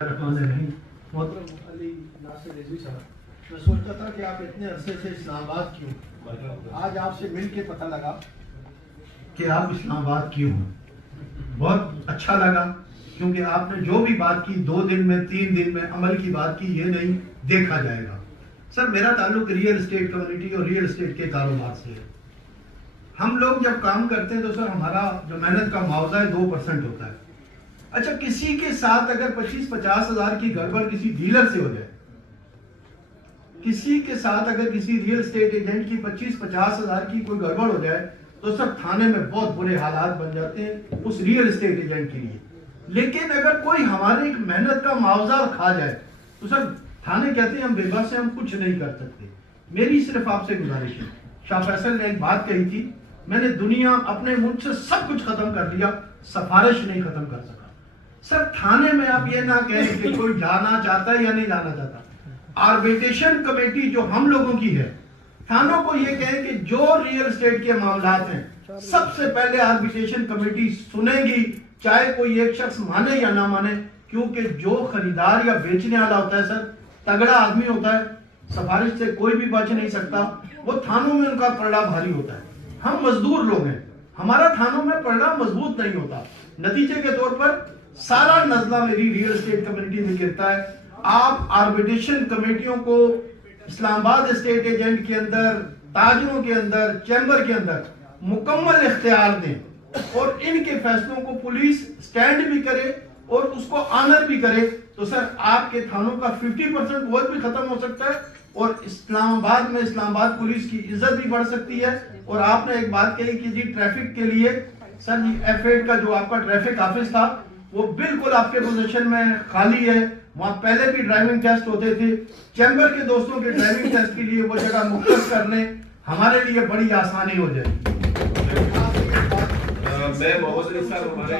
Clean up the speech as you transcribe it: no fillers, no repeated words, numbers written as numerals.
محترم علی ناصر رضوی صاحب، میں سوچتا تھا کہ آپ اتنے عرصے سے اسلام آباد کیوں؟ آج آپ سے مل کے پتہ لگا کہ آپ اسلام آباد کیوں ہیں۔ بہت اچھا لگا کیونکہ آپ نے جو بھی بات کی 2 دن میں 3 دن میں عمل کی بات کی، یہ نہیں دیکھا جائے گا۔ سر، میرا تعلق ریئل اسٹیٹ کمیونٹی اور ریئل اسٹیٹ کے کاروبار سے ہے۔ ہم لوگ جب کام کرتے ہیں تو سر ہمارا جو محنت کا معاوضہ ہے 2% ہوتا ہے۔ اچھا، کسی کے ساتھ اگر 25-50 ہزار کی گڑبڑ کسی ڈیلر سے ہو جائے، کسی کے ساتھ اگر کسی ریئل اسٹیٹ ایجنٹ کی 25-50 ہزار کی کوئی گڑبڑ ہو جائے تو سب تھانے میں بہت برے حالات بن جاتے ہیں اس ریئل اسٹیٹ ایجنٹ کے لیے۔ لیکن اگر کوئی ہمارے ایک محنت کا معاوضہ کھا جائے تو سر تھانے کہتے ہیں ہم بے بس ہیں، ہم کچھ نہیں کر سکتے۔ میری صرف آپ سے گزارش ہے، شاہ فیصل نے ایک بات کہی تھی، میں نے دنیا اپنے ملک سے سب کچھ ختم کر لیا، سفارش نہیں ختم کر سکا۔ سر تھانے میں آپ یہ نہ کہیں کہ کوئی جانا چاہتا ہے یا نہیں جانا چاہتا۔ آربیٹریشن کمیٹی جو ہم لوگوں کی ہے، تھانوں کو یہ کہیں کہ جو ریئل اسٹیٹ کے معاملات ہیں سب سے پہلے آربیٹریشن کمیٹی سنیں گی، چاہے کوئی ایک شخص مانے یا نہ مانے، کیونکہ جو خریدار یا بیچنے والا ہوتا ہے سر تگڑا آدمی ہوتا ہے، سفارش سے کوئی بھی بچ نہیں سکتا، وہ تھانوں میں ان کا پلڑا بھاری ہوتا ہے۔ ہم مزدور لوگ ہیں، ہمارا تھانوں میں پلڑا مضبوط نہیں ہوتا، نتیجے کے طور پر سارا نزلہ میری ریئل اسٹیٹ کمیونٹی میں گرتا ہے۔ آپ آربیٹریشن کمیٹیوں کو اسلام آباد اسٹیٹ ایجنٹ کے اندر، تاجروں کے اندر، چیمبر کے اندر مکمل اختیار دیں اور ان کے فیصلوں کو پولیس سٹینڈ بھی کرے اور اس کو آنر بھی کرے، تو سر آپ کے تھانوں کا 50% ووٹ بھی ختم ہو سکتا ہے اور اسلام آباد میں اسلام آباد پولیس کی عزت بھی بڑھ سکتی ہے۔ اور آپ نے ایک بات کہی کہ جی ٹریفک کے لیے، سر جی F8 کا جو آپ کا ٹریفک آفس تھا وہ بالکل آپ کے پوزیشن میں خالی ہے، وہاں پہلے بھی ڈرائیونگ ٹیسٹ ہوتے تھے۔ چیمبر کے دوستوں کے ڈرائیونگ ٹیسٹ کے لیے وہ جگہ مختص کر لیں، ہمارے لیے بڑی آسانی ہو جائے۔ میں محمد علی صاحب ہمارے